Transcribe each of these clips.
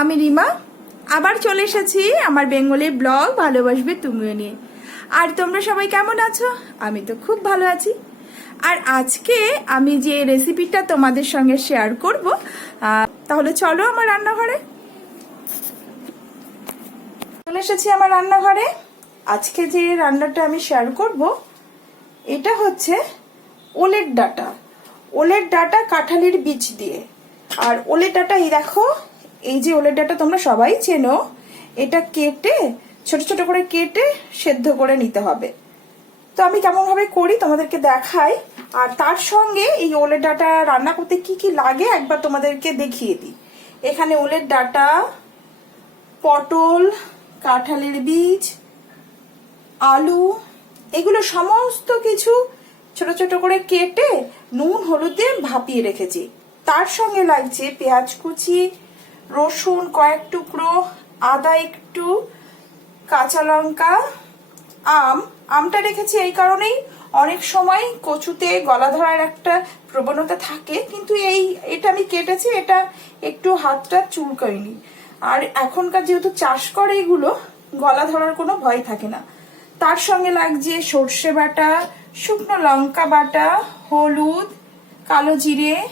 আমি রিমা, আবার চলে এসেছি আমার বেঙ্গলি ব্লগ ভালোবাসবে তুমিও নিয়ে। আর তোমরা সবাই কেমন আছো? আমি তো খুব ভালো আছি। আর আজকে আমি যে রেসিপিটা তোমাদের সঙ্গে শেয়ার করব তাহলে চলো আমার রান্নাঘরে। চলে এসেছি আমার রান্নাঘরে। আজকে যে রান্নাটা আমি শেয়ার করব, এটা হচ্ছে ওলের ডাটা। ওলের ডাটা কাঁঠালির বীজ দিয়ে। আর ওলের ডাটা এই দেখো এই যে ওলের ডাটা তোমরা সবাই চেনো, এটা কেটে, ছোট ছোট করে কেটে সেদ্ধ করে নিতে হবে। তো আমি কেমন ভাবে করি তোমাদেরকে দেখাই, আর তার সঙ্গে এই ওলের ডাটা রান্না করতে কি কি লাগে একবার তোমাদেরকে দেখিয়ে দিই। এখানে ওলের ডাটা, পটল, কাঁঠালের বীজ, আলু, এগুলো সমস্ত কিছু ছোট ছোট করে কেটে নুন, হলুদ দিয়ে ভাপিয়ে রেখেছি। তার সঙ্গে লাগছে পেঁয়াজ কুচি রসুন কয়েক টুকরো, আদা একটু, কাঁচা লঙ্কা, আম। আমটা রেখেছি এই কারণেই। অনেক সময় কচুতে গলা ধরার একটা প্রবণতা থাকে, কিন্তু এই, এটা আমি কেটেছি, এটা একটু হাতটা চুলকায়নি। আর এখনকার যেহেতু চাষ করে এগুলো, গলা ধরার কোনো ভয় থাকে না। তার সঙ্গে লাগছে সর্ষে বাটা, শুকনো লঙ্কা বাটা, হলুদ, কালো জিরে,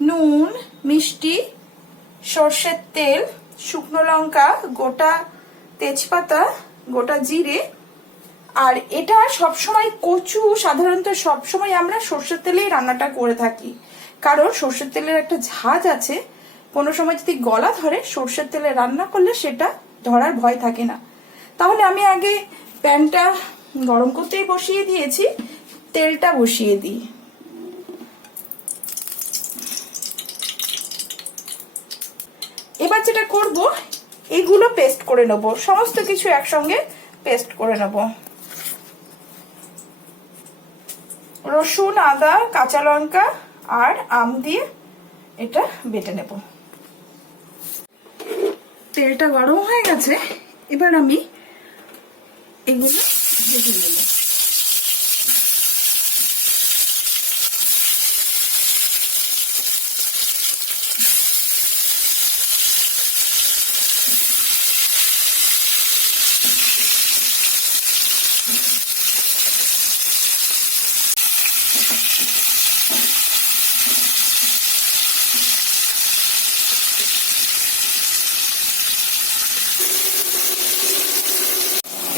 নুন, মিষ্টি সর্ষের তেল, শুকনো লঙ্কা, গোটা তেজপাতা, গোটা জিরে। আর এটা সবসময় কচু, সাধারণত সবসময় আমরা সর্ষের তেলেই রান্নাটা করে থাকি। কারণ সর্ষের তেলের একটা ঝাঁজ আছে। কোনো সময় যদি গলা ধরে সর্ষের তেলে রান্না করলে সেটা ধরার ভয় থাকে না। তাহলে আমি আগে প্যানটা গরম করতেই বসিয়ে দিয়েছি, তেলটা বসিয়ে দিই। এবার যেটা করব, এগুলো পেস্ট করে নেব। সমস্ত কিছু একসঙ্গে পেস্ট করে নেব। রসুন, আদা, কাঁচা লঙ্কা আর আম দিয়ে এটা বেটে নেব। তেলটা গরম হয়ে গেছে, এবার আমি এগুলো ভেজে নেব।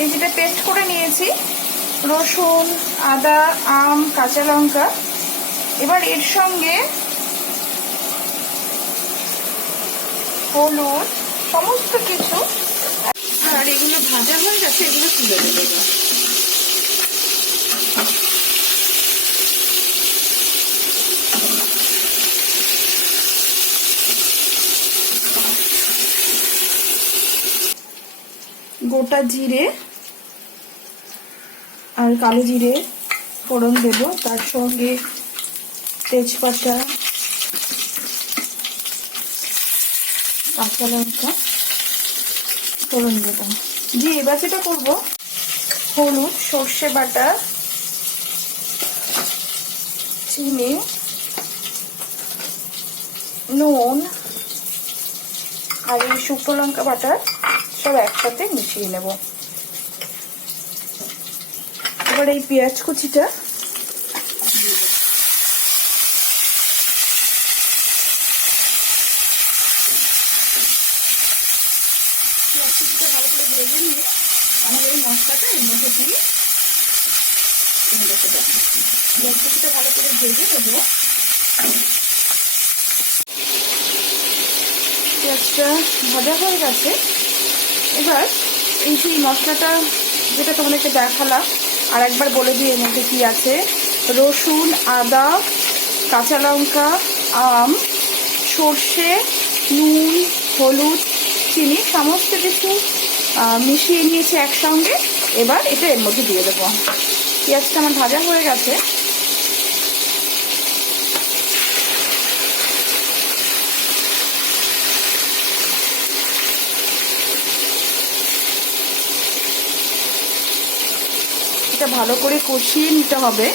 এই যেটা পেস্ট করে নিয়েছি, রসুন, আদা, আম, কাঁচা লঙ্কা। এবার এর সঙ্গে হলুদ, সমস্ত কিছু। আর এগুলো ভাজা হয়ে গেছে, এগুলো তুলে দেবো গোটা জিরে আর কালো জিরে ফোড়ন দেব, তার সঙ্গে তেজপাতা, কাঁচা লঙ্কা ফোড়ন দেব। দিয়ে এবার যেটা করব, হলুদ, সর্ষে বাটা, চিনি, নুন আর এই শুকনো লঙ্কা বাটা সব একসাথে মিশিয়ে নেব। এবার এই পেঁয়াজ কুচিটা। পেঁয়াজ ভালো করে ভেজে নিয়ে আমাদের এই মশলাটা এর মধ্যে দিয়ে পেঁয়াজ কুচিটা ভালো করে ভেজে নেব। পেঁয়াজটা ভাজা হয়ে গেছে। এবার এই যে মশলাটা যেটা তোমাদেরকে দেখালাম আর একবার বলে দিই এর মধ্যে কী আছে। রসুন, আদা, কাঁচা লঙ্কা, আম, সর্ষে, নুন, হলুদ, চিনি, সমস্ত কিছু মিশিয়ে নিয়েছি একসঙ্গে। এবার এটা এর মধ্যে দিয়ে দেবো। পেঁয়াজটা আমার ভাজা হয়ে গেছে। এটা ভালো করে কষিয়ে নিতে হবে।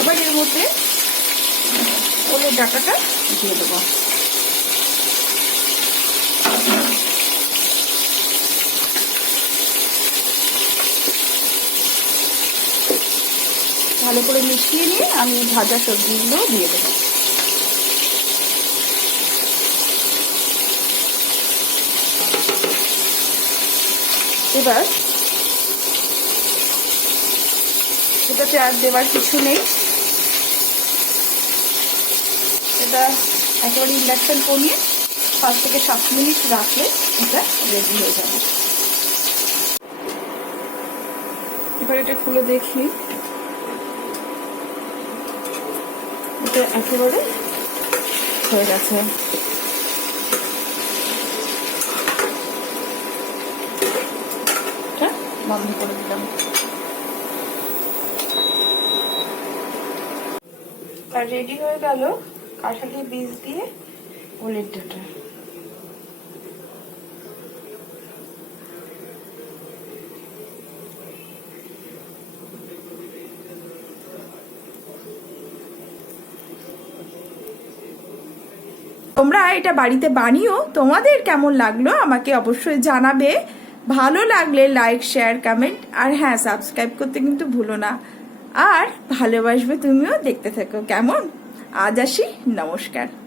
এবার এর মধ্যে ওলের ডাটাটা দিয়ে দেবো। ভালো করে মিশিয়ে নিয়ে আমি ভাজা সবজিগুলো দিয়ে দেবো। এবার এটাতে আর দেবার কিছু নেই। এটা একেবারে ইন্ডাকশন কমিয়ে পাঁচ থেকে সাত মিনিট রাখলে এটা রেডি হয়ে যাবে। এবার এটা খুলে দেখি। এটা একেবারে হয়ে গেছে। এটা বন্ধ করে দিলাম। আর রেডি হয়ে গেল কাঁঠালি বীজ দিয়ে ওলের ডাটা। তোমরা এটা বাড়িতে বানিও। তোমাদের কেমন লাগল আমাকে অবশ্যই জানাবে। ভালো লাগলে লাইক শেয়ার কমেন্ট আর হ্যাঁ সাবস্ক্রাইব করতে কিন্তু ভুলো না। আর ভালোবাসবে তুমিও দেখতে থাকো, কেমন? আজ আসি, নমস্কার।